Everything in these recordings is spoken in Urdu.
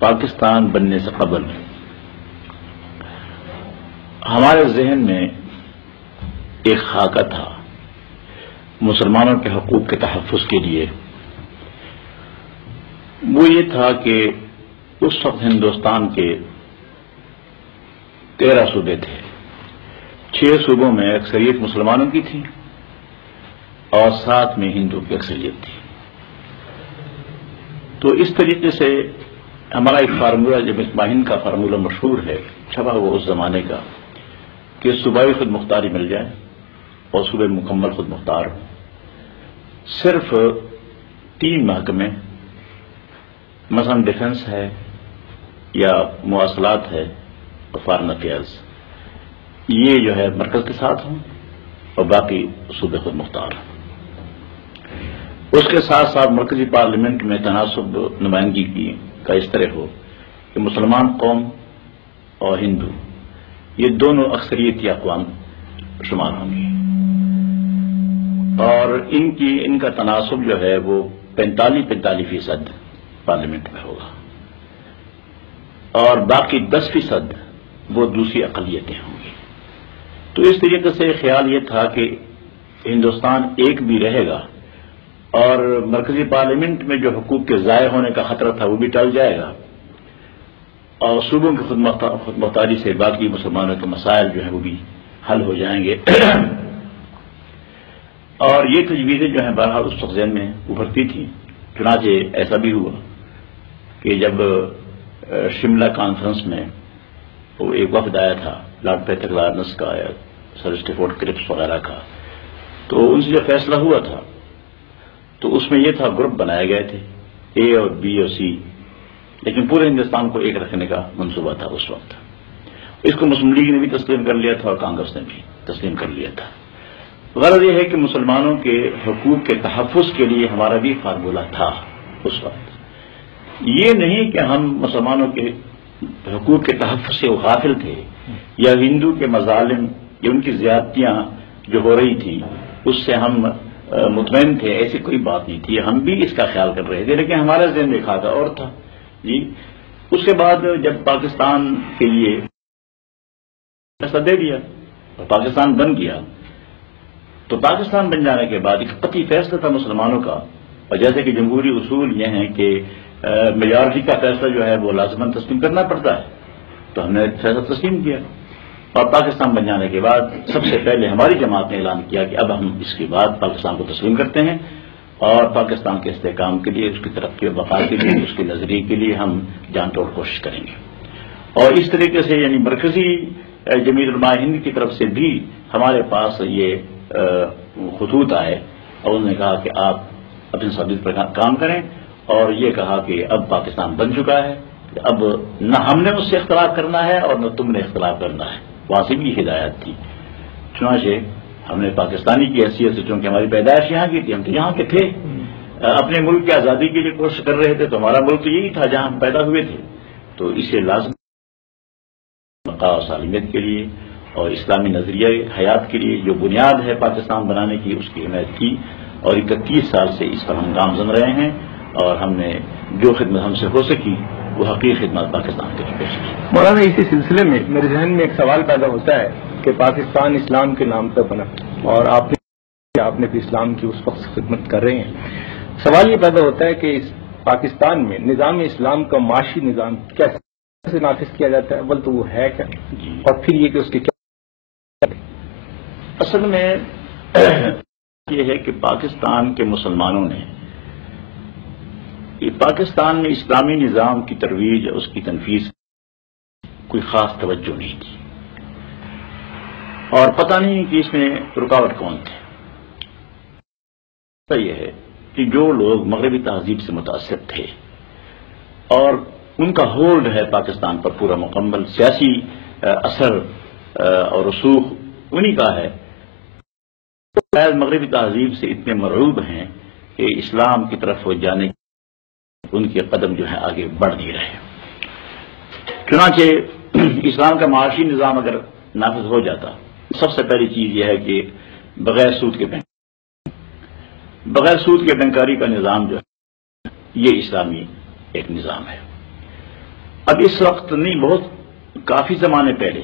پاکستان بننے سے قبل ہمارے ذہن میں ایک خاکہ تھا مسلمانوں کے حقوق کے تحفظ کے لیے. وہ یہ تھا کہ اس وقت ہندوستان کے 13 صوبے تھے. 6 صوبوں میں اکثریت مسلمانوں کی تھی اور 7 میں ہندو کی اکثریت تھی. تو اس طریقے سے ہمارا ایک فارمولہ جب اسماہین کا فارمولہ مشہور ہے چھپا وہ اس زمانے کا کہ صوبائی خود مختاری مل جائے اور صوبے مکمل خود مختار ہو. صرف 3 محکمے مثلا ڈیفنس ہے یا مواصلات ہے اور فارن افیئرز یہ جو ہے مرکز کے ساتھ ہوں اور باقی صوبے خود مختار ہوں. اس کے ساتھ ساتھ مرکزی پارلیمنٹ میں تناسب نمائندگی کی کا اس طرح ہو کہ مسلمان قوم اور ہندو یہ دونوں اکثریتی اقوام شمار ہوں گی اور ان کا تناسب جو ہے وہ 45% پارلیمنٹ میں ہوگا اور باقی 10% وہ دوسری اقلیتیں ہوں گی. تو اس طریقے سے خیال یہ تھا کہ ہندوستان ایک بھی رہے گا اور مرکزی پارلیمنٹ میں جو حقوق کے ضائع ہونے کا خطرہ تھا وہ بھی ٹل جائے گا اور صوبوں کی خود مختاری سے باقی مسلمانوں کے مسائل جو ہیں وہ بھی حل ہو جائیں گے. اور یہ تجویزیں جو ہیں بہرحال اس وقت ذہن میں ابھرتی تھیں. چنانچہ ایسا بھی ہوا کہ جب شملہ کانفرنس میں وہ ایک وفد آیا تھا لارڈ پیٹرک لارنس کا یا سر اسٹیفورڈ کرپس وغیرہ کا تو ان سے جو فیصلہ ہوا تھا تو اس میں یہ تھا گروپ بنائے گئے تھے اے اور بی اور سی لیکن پورے ہندوستان کو ایک رکھنے کا منصوبہ تھا اس وقت. اس کو مسلم لیگ نے بھی تسلیم کر لیا تھا اور کانگریس نے بھی تسلیم کر لیا تھا. غرض یہ ہے کہ مسلمانوں کے حقوق کے تحفظ کے لیے ہمارا بھی فارمولہ تھا اس وقت. یہ نہیں کہ ہم مسلمانوں کے حقوق کے تحفظ سے غافل تھے یا ہندو کے مظالم یا ان کی زیادتیاں جو ہو رہی تھیں اس سے ہم مطمئن تھے. ایسی کوئی بات نہیں تھی. ہم بھی اس کا خیال کر رہے تھے لیکن ہمارا ذہن میں خاکہ اور تھا. جی اس کے بعد جب پاکستان کے لیے فیصلہ دے دیا اور پاکستان بن گیا تو پاکستان بن جانے کے بعد ایک قطعی فیصلہ تھا مسلمانوں کا اور جیسے کہ جمہوری اصول یہ ہیں کہ میجارٹی کا فیصلہ جو ہے وہ لازماً تسلیم کرنا پڑتا ہے تو ہم نے فیصلہ تسلیم کیا اور پاکستان بن جانے کے بعد سب سے پہلے ہماری جماعت نے اعلان کیا کہ اب ہم اس کے بعد پاکستان کو تسلیم کرتے ہیں اور پاکستان کے استحکام کے لیے اس کی ترقی و بقا کے لیے اس کے نظریے کے لیے ہم جان توڑ کوشش کریں گے. اور اس طریقے سے یعنی مرکزی جمعیت علماء ہند کی طرف سے بھی ہمارے پاس یہ خطوط آئے اور انہوں نے کہا کہ آپ اپنی ثابت پر کام کریں اور یہ کہا کہ اب پاکستان بن چکا ہے اب نہ ہم نے اس سے اختلاف کرنا ہے اور نہ تم نے اختلاف کرنا ہے. وہاں سے بھی ہدایت تھی. چنانچہ ہم نے پاکستانی کی حیثیت سے چونکہ ہماری پیدائش یہاں کی تھی ہم تو یہاں کے تھے اپنے ملک کی آزادی کے لیے کوشش کر رہے تھے تو ہمارا ملک تو یہی تھا جہاں ہم پیدا ہوئے تھے تو اسے لازم بقا و سالمیت کے لیے اور اسلامی نظریہ حیات کے لیے جو بنیاد ہے پاکستان بنانے کی اس کی حمایت کی اور 31 سال سے اس پر ہم گامزن رہے ہیں اور ہم نے جو خدمت ہم سے ہو سکی وہ حقیقی خدمت پاکستان کے لیے پیش کی. مولانا اسی سلسلے میں میرے ذہن میں ایک سوال پیدا ہوتا ہے کہ پاکستان اسلام کے نام پر بنا اور آپ نے بھی اسلام کی اس وقت خدمت کر رہے ہیں. سوال یہ پیدا ہوتا ہے کہ اس پاکستان میں نظام اسلام کا معاشی نظام کیسے نافذ کیا جاتا ہے اول تو وہ ہے کیا اور پھر یہ کہ اس کے کیا اصل میں یہ ہے کہ پاکستان کے مسلمانوں نے پاکستان میں اسلامی نظام کی ترویج اس کی تنفیذ کوئی خاص توجہ نہیں کی اور پتہ نہیں کہ اس میں رکاوٹ کون تھے. یہ ہے کہ جو لوگ مغربی تہذیب سے متاثر تھے اور ان کا ہولڈ ہے پاکستان پر پورا مکمل سیاسی اثر اور رسوخ انہی کا ہے مغربی تہذیب سے اتنے مرعوب ہیں کہ اسلام کی طرف جانے ان کے قدم جو ہے آگے بڑھ نہیں رہے. چنانچہ اسلام کا معاشی نظام اگر نافذ ہو جاتا سب سے پہلی چیز یہ ہے کہ بغیر سود کے بینکاری کا نظام جو ہے یہ اسلامی ایک نظام ہے اب اس وقت نہیں، بہت کافی زمانے پہلے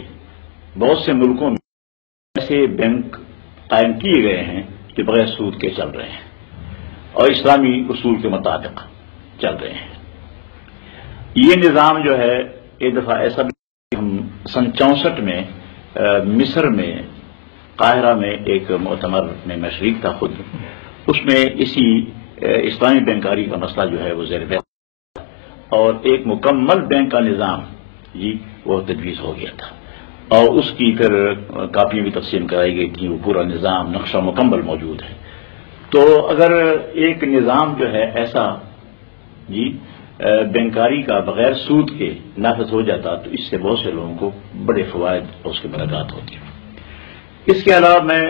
بہت سے ملکوں میں ایسے بینک قائم کیے گئے ہیں کہ بغیر سود کے چل رہے ہیں اور اسلامی اصول کے مطابق چل رہے ہیں۔ یہ نظام جو ہے ایک دفعہ ایسا بھی، ہم سن 64 میں مصر میں قاہرہ میں ایک مؤتمر میں میں شریک تھا خود، اس میں اسی اسلامی بینکاری کا مسئلہ جو ہے وہ زیر بحث اور ایک مکمل بینک کا نظام وہ تجویز ہو گیا تھا اور اس کی پھر کاپیاں بھی تقسیم کرائی گئی تھیں، وہ پورا نظام نقشہ مکمل موجود ہے۔ تو اگر ایک نظام جو ہے ایسا بینکاری کا بغیر سود کے نافذ ہو جاتا تو اس سے بہت سے لوگوں کو بڑے فوائد اور اس کے برکات ہوتی ہیں۔ اس کے علاوہ میں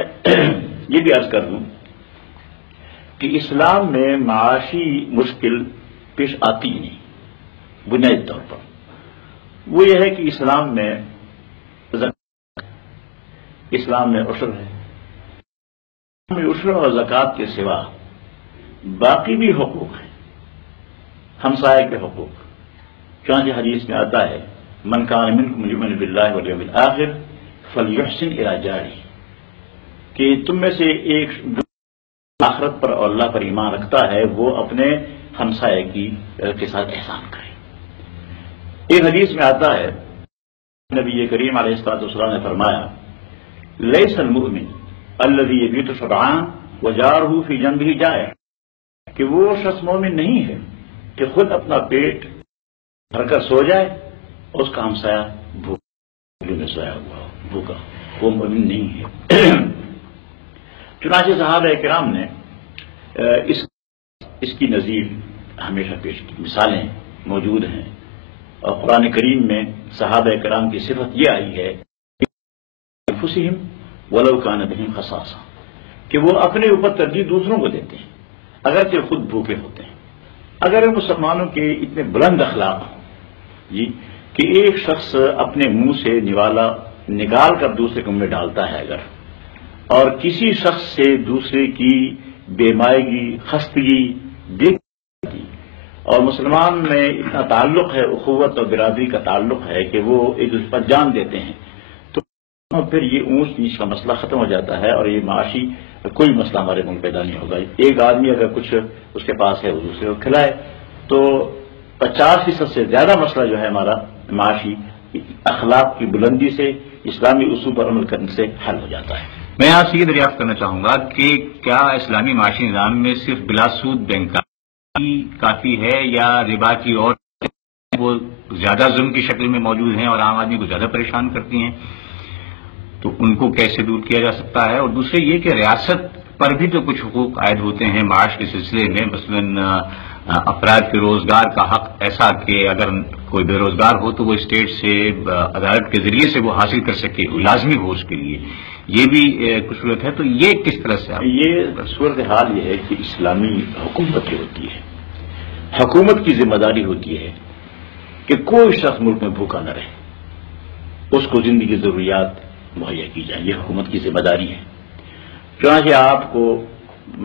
یہ بھی عرض کر دوں کہ اسلام میں معاشی مشکل پیش آتی نہیں بنیادی طور پر۔ وہ یہ ہے کہ اسلام میں عشر ہے، عشر اور زکوٰۃ کے سوا باقی بھی حقوق ہیں، ہمسائے کے حقوق۔ چنانچہ حدیث میں آتا ہے من کان منکم یؤمن باللہ والیوم الآخر فلیحسن الی جارہ، کہ تم میں سے ایک آخرت پر اور اللہ پر ایمان رکھتا ہے وہ اپنے ہمسائے کے ساتھ احسان کرے۔ ایک حدیث میں آتا ہے نبی کریم علیہ الصلوۃ والسلام نے فرمایا لیس المؤمن الذی یبیت شبعان وجارہ فی جنبہ جائع، کہ وہ شخص مومن نہیں ہے کہ خود اپنا پیٹ بھر کر سو جائے اور اس کا ہمسایہ میں سویا ہوا ہو بھوکا، وہ مومن نہیں ہے۔ چنانچہ صحابہ کرام نے اس کی نظیر ہمیشہ پیش کی، مثالیں موجود ہیں اور قرآن کریم میں صحابہ کرام کی صفت یہ آئی ہے انفسہم ولو کان بہم خصاصہ، کہ وہ اپنے اوپر ترجیح دوسروں کو دیتے ہیں اگرچہ خود بھوکے ہوتے ہیں۔ اگر مسلمانوں کے اتنے بلند اخلاق ہوں کہ ایک شخص اپنے منہ سے نوالا نکال کر دوسرے کے منہ میں ڈالتا ہے اگر، اور کسی شخص سے دوسرے کی بیمائگی خستگی دیکھتی، اور مسلمان میں اتنا تعلق ہے، اخوت اور برادری کا تعلق ہے کہ وہ ایک دوسرے پر جان دیتے ہیں، تو پھر یہ اونچ نیچ کا مسئلہ ختم ہو جاتا ہے اور یہ معاشی کوئی مسئلہ ہمارے ملک پیدا نہیں ہوگا۔ ایک آدمی اگر کچھ اس کے پاس ہے وہ دوسرے کو کھلائے تو 50% سے زیادہ مسئلہ جو ہے ہمارا معاشی اخلاق کی بلندی سے اسلامی اصول پر عمل کرنے سے حل ہو جاتا ہے۔ میں آپ سے یہ دریافت کرنا چاہوں گا کہ کیا اسلامی معاشی نظام میں صرف بلا سود بینکاری کافی ہے یا ربا کی اور وہ زیادہ ظلم کی شکل میں موجود ہیں اور عام آدمی کو زیادہ پریشان کرتی ہیں، تو ان کو کیسے دور کیا جا سکتا ہے؟ اور دوسرے یہ کہ ریاست پر بھی تو کچھ حقوق عائد ہوتے ہیں معاش کے سلسلے میں، مثلاً افراد کے روزگار کا حق ایسا کہ اگر کوئی بے روزگار ہو تو وہ اسٹیٹ سے عدالت کے ذریعے سے وہ حاصل کر سکے لازمی ہو اس کے لیے، یہ بھی کچھ صورت ہے۔ تو یہ کس طرح سے یہ صورتحال یہ ہے کہ اسلامی حکومت جو ہوتی ہے، حکومت کی ذمہ داری ہوتی ہے کہ کوئی شخص ملک میں بھوکا نہ رہے، اس کو زندگی کی ضروریات مہیا کی جائے، یہ حکومت کی ذمہ داری ہے۔ چنانچہ آپ کو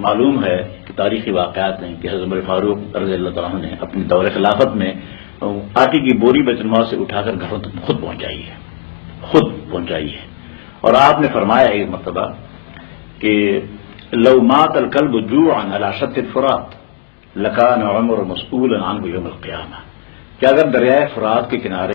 معلوم ہے کہ تاریخی واقعات ہیں کہ حضرت عمر فاروق رضی اللہ تعالیٰ عنہ نے اپنے دور خلافت میں آٹے کی بوری بیت المال سے اٹھا کر گھروں تک خود پہنچائی ہے، اور آپ نے فرمایا ایک مرتبہ کہ لو مات الکلب جوعا علی شط الفرات لکان عمر مسئولا عنہ یوم القیامہ، کہ اگر دریائے فرات کے کنارے